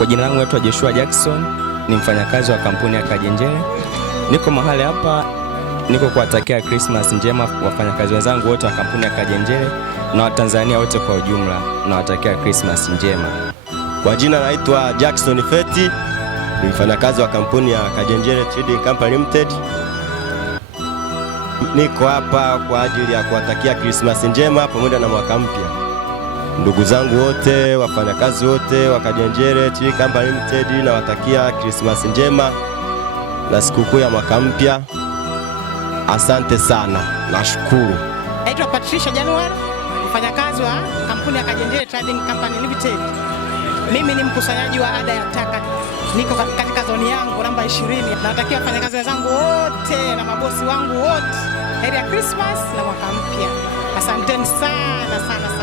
Kwa jina langu naitwa Joshua Jackson, ni mfanyakazi wa kampuni ya Kajenjere. Niko mahali hapa, niko kuwatakia Christmas njema wafanyakazi wenzangu wote wa kampuni ya Kajenjere na Watanzania wote kwa ujumla, na watakia Christmas njema. Kwa jina naitwa Jackson Feti, ni mfanyakazi wa kampuni ya Kajenjere Trading Company Limited. Niko hapa kwa ajili ya kuwatakia Christmas njema pamoja na mwaka mpya ndugu zangu wote, wafanyakazi wote wa Kajenjere Trading Company Limited, na watakia Christmas njema na sikukuu ya mwaka mpya. Asante sana, nashukuru. Naitwa Patricia January, mfanyakazi wa kampuni ya Kajenjere Trading Company Limited. Mimi ni mkusanyaji wa ada ya taka. Niko katika zoni yangu namba 20. Natakia wafanyakazi wenzangu wote na mabosi wangu wote heri ya Christmas na mwaka mpya. Asanteni sana sana.